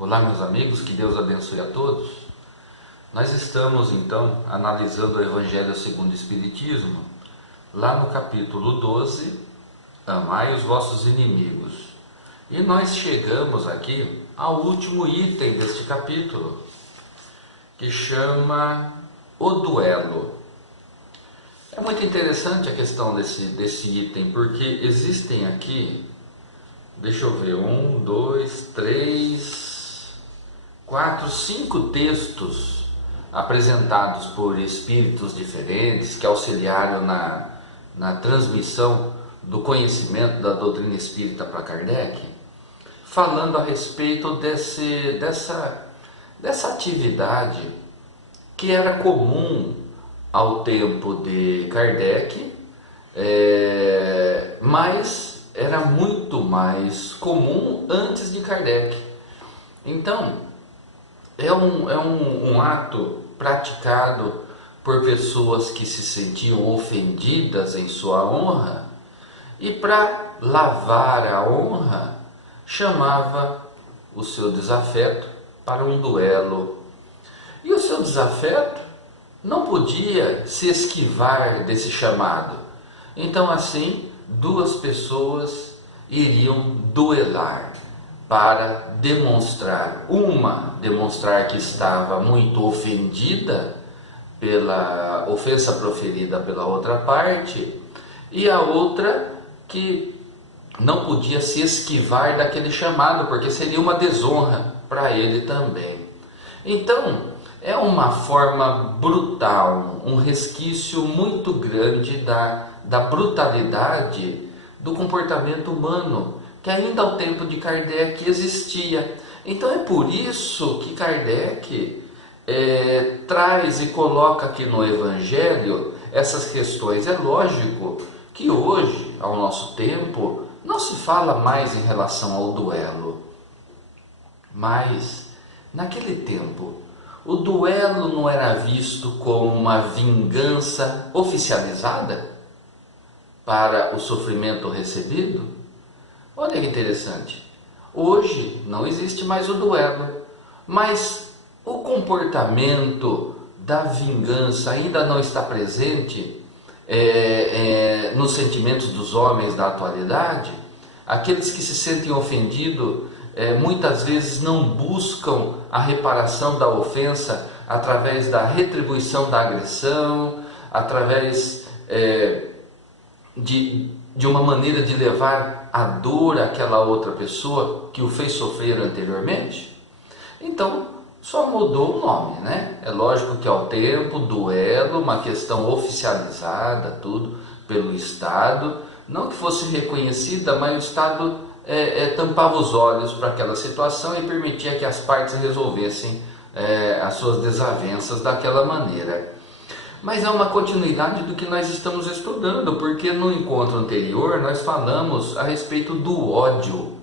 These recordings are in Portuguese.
Olá, meus amigos, que Deus abençoe a todos. Nós estamos então analisando o Evangelho segundo o Espiritismo, lá no capítulo 12, Amai os vossos inimigos. E nós chegamos aqui ao último item deste capítulo, que chama o duelo. É muito interessante a questão desse item, porque existem aqui, deixa eu ver, 1, 2, 3, 4, 5 textos apresentados por espíritos diferentes que auxiliaram na transmissão do conhecimento da doutrina espírita para Kardec, falando a respeito dessa atividade que era comum ao tempo de Kardec, mas era muito mais comum antes de Kardec. Então, é um ato praticado por pessoas que se sentiam ofendidas em sua honra, e para lavar a honra, chamava o seu desafeto para um duelo. E o seu desafeto não podia se esquivar desse chamado. Então, assim, duas pessoas iriam duelar para demonstrar que estava muito ofendida pela ofensa proferida pela outra parte, e a outra que não podia se esquivar daquele chamado, porque seria uma desonra para ele também. Então, é uma forma brutal, um resquício muito grande da brutalidade do comportamento humano, que ainda ao tempo de Kardec existia. Então é por isso que Kardec traz e coloca aqui no Evangelho essas questões. É lógico que hoje, ao nosso tempo, não se fala mais em relação ao duelo, mas naquele tempo o duelo não era visto como uma vingança oficializada para o sofrimento recebido? Olha que interessante. Hoje não existe mais o duelo, mas o comportamento da vingança ainda não está presente nos sentimentos dos homens da atualidade. Aqueles que se sentem ofendidos muitas vezes não buscam a reparação da ofensa através da retribuição da agressão, através de uma maneira de levar a dor àquela outra pessoa que o fez sofrer anteriormente. Então, só mudou o nome, né? É lógico que ao tempo, duelo, uma questão oficializada, tudo pelo Estado, não que fosse reconhecida, mas o Estado tampava os olhos para aquela situação e permitia que as partes resolvessem as suas desavenças daquela maneira. Mas é uma continuidade do que nós estamos estudando, porque no encontro anterior nós falamos a respeito do ódio.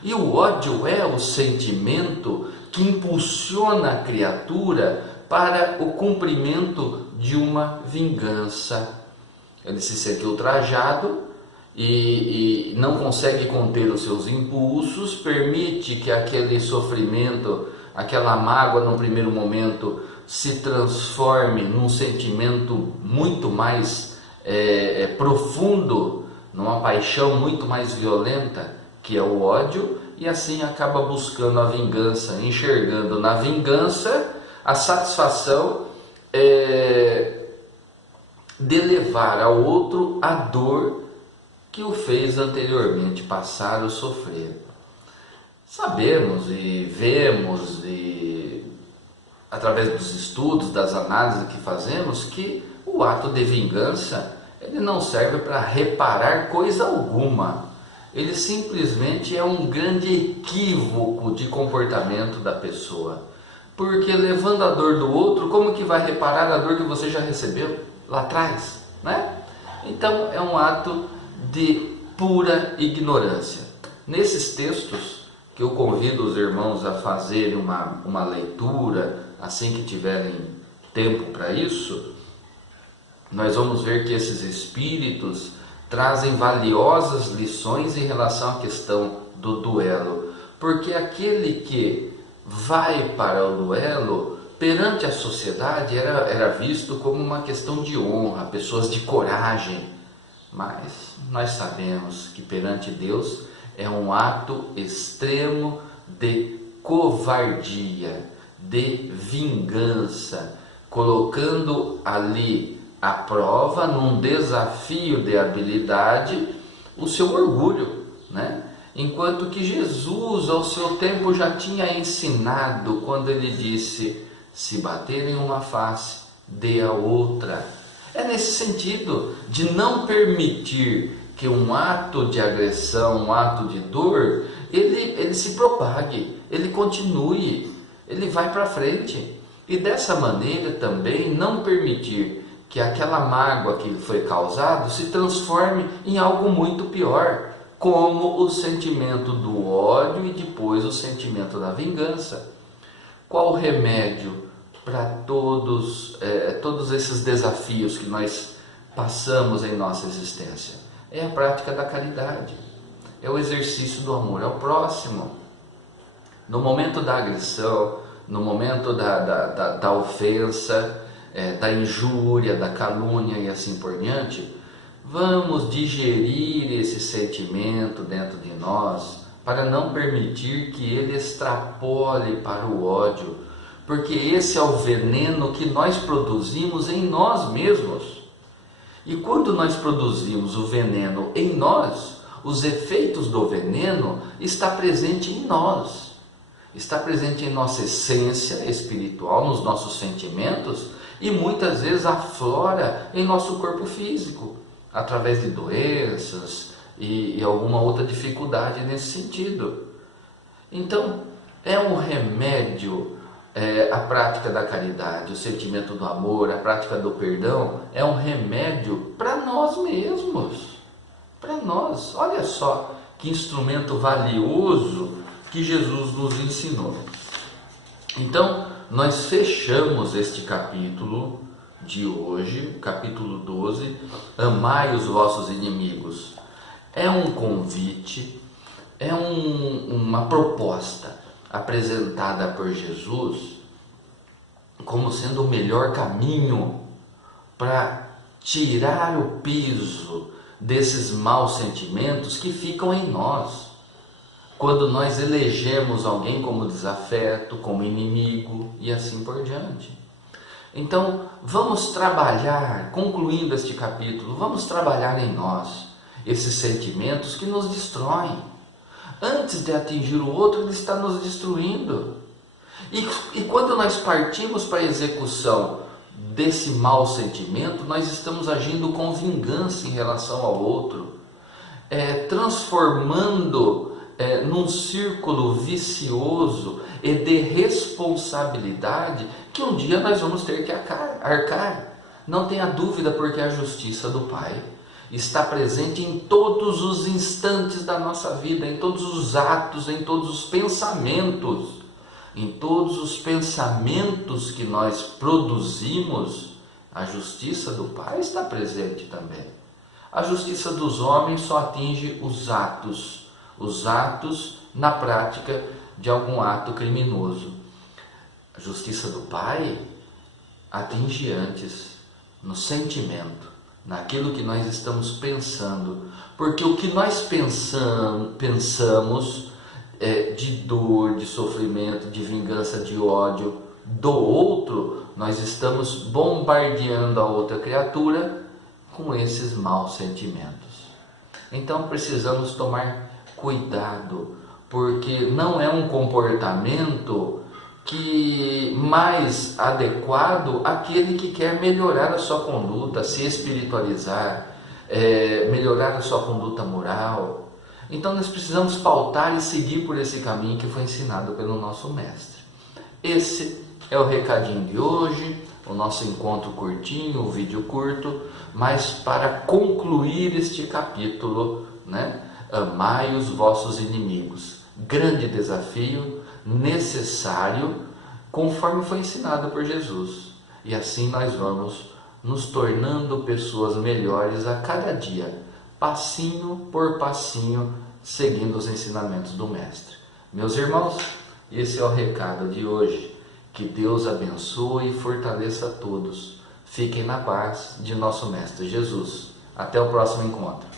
E o ódio é o sentimento que impulsiona a criatura para o cumprimento de uma vingança. Ele se sente ultrajado e não consegue conter os seus impulsos, permite que aquele sofrimento, aquela mágoa no primeiro momento se transforme num sentimento muito mais profundo, numa paixão muito mais violenta, que é o ódio, e assim acaba buscando a vingança, enxergando na vingança a satisfação de levar ao outro a dor que o fez anteriormente passar ou sofrer. Sabemos e vemos através dos estudos, das análises que fazemos, que o ato de vingança ele não serve para reparar coisa alguma. Ele simplesmente é um grande equívoco de comportamento da pessoa. Porque levando a dor do outro, como que vai reparar a dor que você já recebeu lá atrás, né? Então é um ato de pura ignorância. Nesses textos, que eu convido os irmãos a fazerem uma leitura, assim que tiverem tempo para isso, nós vamos ver que esses espíritos trazem valiosas lições em relação à questão do duelo, porque aquele que vai para o duelo, perante a sociedade era visto como uma questão de honra, pessoas de coragem. Mas nós sabemos que perante Deus é um ato extremo de covardia, de vingança, colocando ali à prova, num desafio de habilidade, o seu orgulho, né? Enquanto que Jesus, ao seu tempo, já tinha ensinado, quando ele disse: se baterem uma face, dê a outra. É nesse sentido de não permitir que um ato de agressão, um ato de dor, ele se propague, ele continue, ele vai para frente. E dessa maneira também não permitir que aquela mágoa que foi causada se transforme em algo muito pior, como o sentimento do ódio e depois o sentimento da vingança. Qual o remédio para todos esses desafios que nós passamos em nossa existência? É a prática da caridade, é o exercício do amor ao próximo. No momento da agressão, no momento da ofensa, da injúria, da calúnia e assim por diante, vamos digerir esse sentimento dentro de nós para não permitir que ele extrapole para o ódio, porque esse é o veneno que nós produzimos em nós mesmos. E quando nós produzimos o veneno em nós, os efeitos do veneno está presente em nós, está presente em nossa essência espiritual, nos nossos sentimentos, e muitas vezes aflora em nosso corpo físico, através de doenças e alguma outra dificuldade nesse sentido. Então, é um remédio a prática da caridade, o sentimento do amor, a prática do perdão, é um remédio para nós mesmos, para nós. Olha só que instrumento valioso que Jesus nos ensinou. Então, nós fechamos este capítulo de hoje, capítulo 12, amai os vossos inimigos. É um convite, é uma proposta apresentada por Jesus como sendo o melhor caminho para tirar o peso desses maus sentimentos que ficam em nós, quando nós elegemos alguém como desafeto, como inimigo e assim por diante. Então, vamos trabalhar, concluindo este capítulo, vamos trabalhar em nós esses sentimentos que nos destroem. Antes de atingir o outro, ele está nos destruindo. E quando nós partimos para a execução desse mau sentimento, nós estamos agindo com vingança em relação ao outro, transformando num círculo vicioso e de responsabilidade que um dia nós vamos ter que arcar. Não tenha dúvida, porque a justiça do Pai está presente em todos os instantes da nossa vida, em todos os atos, em todos os pensamentos. Em todos os pensamentos que nós produzimos, a justiça do Pai está presente também. A justiça dos homens só atinge os atos na prática de algum ato criminoso. A justiça do Pai atinge antes, no sentimento, naquilo que nós estamos pensando, porque o que nós pensamos de dor, de sofrimento, de vingança, de ódio do outro, nós estamos bombardeando a outra criatura com esses maus sentimentos. Então precisamos tomar cuidado, porque não é um comportamento mais adequado àquele que quer melhorar a sua conduta, se espiritualizar, melhorar a sua conduta moral. Então nós precisamos pautar e seguir por esse caminho que foi ensinado pelo nosso mestre. Esse é o recadinho de hoje, o nosso encontro curtinho, o vídeo curto, mas para concluir este capítulo, amai os vossos inimigos. Grande desafio, necessário, conforme foi ensinado por Jesus. E assim nós vamos nos tornando pessoas melhores a cada dia, passinho por passinho, seguindo os ensinamentos do Mestre. Meus irmãos, Esse é o recado de hoje. Que Deus abençoe e fortaleça a todos. Fiquem na paz de nosso Mestre Jesus. Até o próximo encontro.